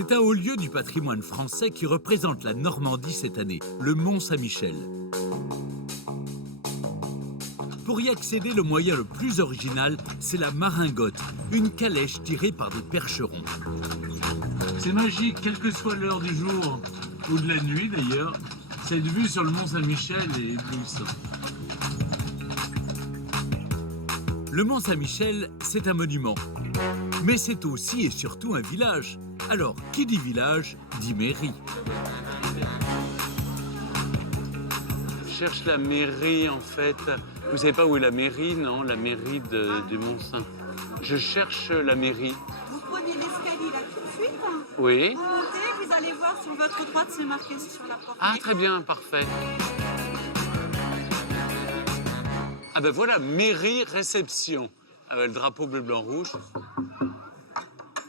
C'est un haut lieu du patrimoine français qui représente la Normandie cette année, le Mont-Saint-Michel. Pour y accéder, le moyen le plus original, c'est la maringotte, une calèche tirée par des percherons. C'est magique, quelle que soit l'heure du jour ou de la nuit d'ailleurs, cette vue sur le Mont-Saint-Michel est éblouissante. Le Mont-Saint-Michel, c'est un monument, mais c'est aussi et surtout un village. Alors, qui dit village, dit mairie. Je cherche la mairie, en fait. Vous savez pas où est la mairie, non? La mairie du Mont-Saint. Je cherche la mairie. Vous prenez l'escalier là tout de suite. Oui. Vous montez, vous allez voir sur votre droite, c'est marqué sur la porte. Ah, très bien, parfait. Ah ben voilà, mairie réception. Avec le drapeau bleu, blanc, rouge.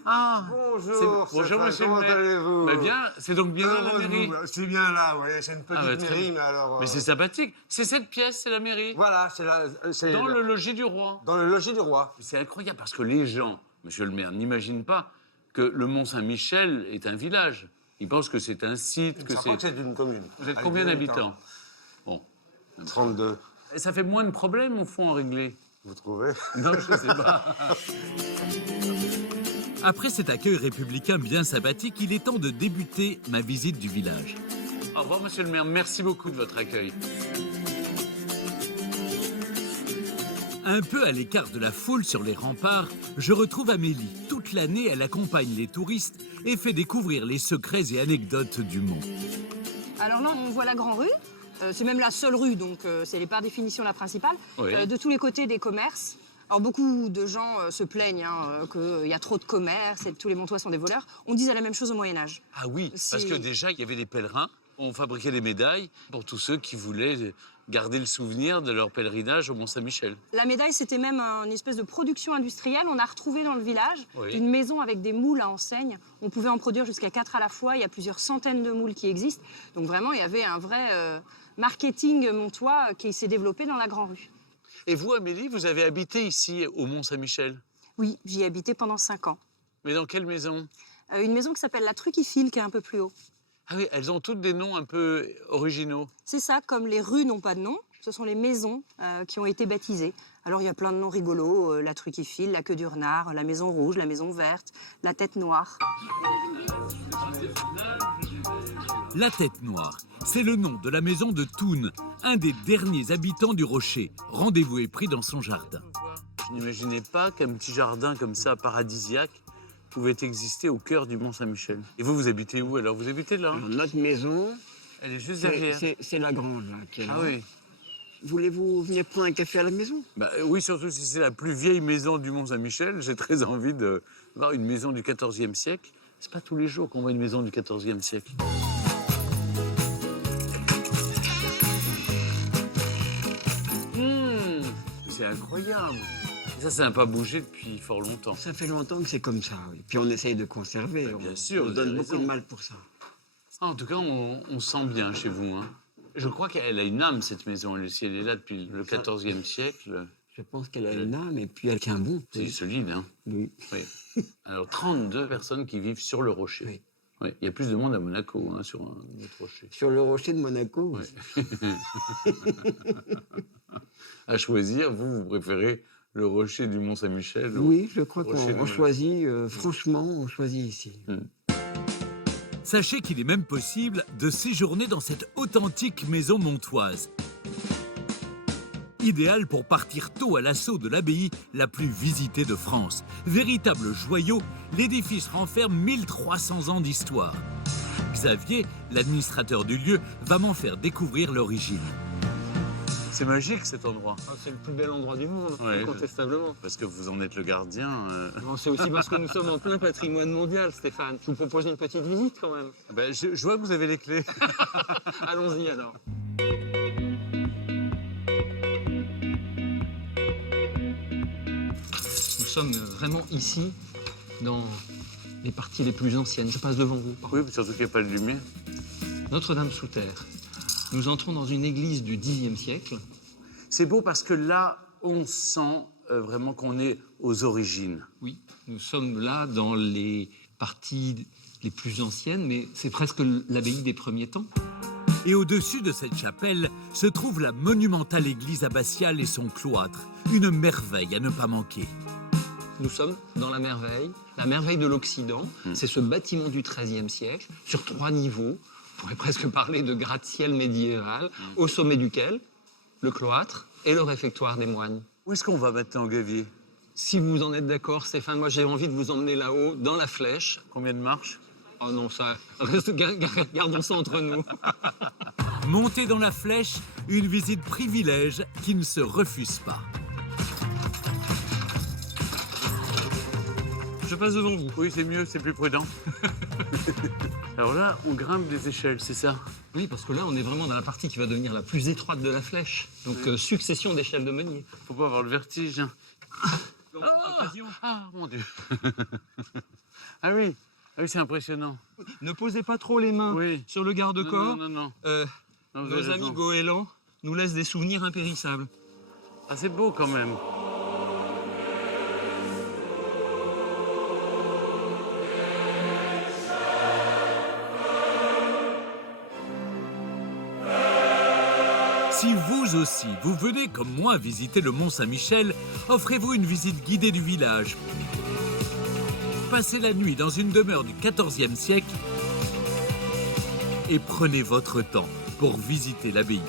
Ah. Bonjour, Bonjour, monsieur le comment maire. allez-vous? Ben bien, c'est donc bien dans la mairie. C'est bien là, oui, c'est une petite Ah, très mairie, bien. mais alors... Mais c'est sympathique. C'est cette pièce, c'est la mairie. Voilà, c'est Dans le logis du roi. dans le logis du roi. C'est incroyable parce que les gens, monsieur le maire, n'imaginent pas que le Mont-Saint-Michel est un village. Ils pensent que c'est un site, que Je crois que c'est une commune. Vous êtes Avec combien deux d'habitants? Bon. habitants. 32, Et ça fait moins de problèmes, au fond, à régler. vous trouvez? Non, je sais pas. Après cet accueil républicain bien sympathique, il est temps de débuter ma visite du village. Au revoir, monsieur le maire. Merci beaucoup de votre accueil. Un peu à l'écart de la foule sur les remparts, je retrouve Amélie. Toute l'année, elle accompagne les touristes et fait découvrir les secrets et anecdotes du Mont. Alors là, on voit la Grand Rue. C'est même la seule rue, donc c'est par définition la principale. Oui. De tous les côtés, des commerces. Alors beaucoup de gens se plaignent qu'il y a trop de commerces et que tous les Montois sont des voleurs. On disait la même chose au Moyen-Âge. Ah oui, parce C'est- que déjà, il y avait des pèlerins. On fabriquait des médailles pour tous ceux qui voulaient garder le souvenir de leur pèlerinage au Mont-Saint-Michel. La médaille, c'était même une espèce de production industrielle. On a retrouvé dans le village Oui. une maison avec des moules à enseigne. On pouvait en produire jusqu'à 4 à la fois. Il y a plusieurs centaines de moules qui existent. Donc vraiment, il y avait un vrai marketing montois qui s'est développé dans la Grand Rue. Et vous, Amélie, vous avez habité ici, au Mont-Saint-Michel? Oui, j'y ai habité pendant 5 ans. Mais dans quelle maison? Une maison qui s'appelle la Truquifile, qui est un peu plus haut. Ah oui, elles ont toutes des noms un peu originaux. C'est ça, comme les rues n'ont pas de nom, ce sont les maisons qui ont été baptisées. Alors il y a plein de noms rigolos, la Truquifile, la Queue du Renard, la Maison Rouge, la Maison Verte, la Tête Noire. La Tête Noire, c'est le nom de la maison de Toun, un des derniers habitants du Rocher. Rendez-vous est pris dans son jardin. Je n'imaginais pas qu'un petit jardin comme ça, paradisiaque, pouvait exister au cœur du Mont-Saint-Michel. Et vous, vous habitez où alors? Vous habitez là? Alors, notre maison, Elle est juste derrière. c'est la grande, là, qui est là. Ah oui. Voulez-vous venir prendre un café à la maison? Bah, oui, surtout si c'est la plus vieille maison du Mont-Saint-Michel. J'ai très envie de voir une maison du XIVe siècle. C'est pas tous les jours qu'on voit une maison du XIVe siècle. C'est incroyable. Ça n'a pas bougé depuis fort longtemps. Ça fait longtemps que c'est comme ça, oui. Puis on essaye de conserver. bien sûr, on vous donne avez beaucoup raison. de mal pour ça. Ah, en tout cas, on sent bien chez vous. Hein. Je crois qu'elle a une âme, cette maison. Si elle est là depuis le XIVe siècle, Je pense qu'elle a une âme et puis elle tient bon. c'est solide. Hein. Oui. Oui. Alors, 32 personnes qui vivent sur le rocher. Oui. Oui. Il y a plus de monde à Monaco, hein, sur un autre rocher. Sur le rocher de Monaco, oui. À choisir, vous préférez le rocher du Mont-Saint-Michel? Oui, je crois rocher de qu'on choisit, franchement, on choisit ici. Sachez qu'il est même possible de séjourner dans cette authentique maison montoise. Idéal pour partir tôt à l'assaut de l'abbaye la plus visitée de France. Véritable joyau, l'édifice renferme 1300 ans d'histoire. Xavier, l'administrateur du lieu, va m'en faire découvrir l'origine. C'est magique, cet endroit. C'est le plus bel endroit du monde, Ouais, incontestablement. Parce que vous en êtes le gardien. Non, c'est aussi parce que nous sommes en plein patrimoine mondial, Stéphane. Je vous propose une petite visite quand même. Ben, je vois que vous avez les clés. Allons-y alors. Nous sommes vraiment ici, dans les parties les plus anciennes. Je passe devant vous. Oui, surtout qu'il n'y a pas de lumière. Notre-Dame sous terre. Nous entrons dans une église du Xe siècle. C'est beau parce que là, on sent vraiment qu'on est aux origines. Oui, nous sommes là dans les parties les plus anciennes, mais c'est presque l'abbaye des premiers temps. Et au-dessus de cette chapelle se trouve la monumentale église abbatiale et son cloître. Une merveille à ne pas manquer. Nous sommes dans la merveille de l'Occident. C'est ce bâtiment du XIIIe siècle, sur 3 niveaux. On pourrait presque parler de gratte-ciel médiéval, au sommet duquel le cloître et le réfectoire des moines. Où est-ce qu'on va maintenant, Gavier? Si vous en êtes d'accord, Stéphane, moi j'ai envie de vous emmener là-haut, dans la flèche. Combien de marches? Oh non, ça, gardons ça entre nous. Monter dans la flèche, une visite privilège qui ne se refuse pas. Je passe devant vous. Oui, c'est mieux, c'est plus prudent. Alors là, on grimpe des échelles, c'est ça? Oui, parce que là, on est vraiment dans la partie qui va devenir la plus étroite de la flèche. Donc, succession d'échelles de meunier. Faut pas avoir le vertige. Hein. Ah, mon Dieu. Ah oui, c'est impressionnant. Ne posez pas trop les mains Oui. sur le garde-corps. Non. Non, vous Nos avez amis raison. goélands nous laissent des souvenirs impérissables. Ah, c'est beau quand même. Si vous aussi, vous venez comme moi visiter le Mont-Saint-Michel, offrez-vous une visite guidée du village. Passez la nuit dans une demeure du XIVe siècle et prenez votre temps pour visiter l'abbaye.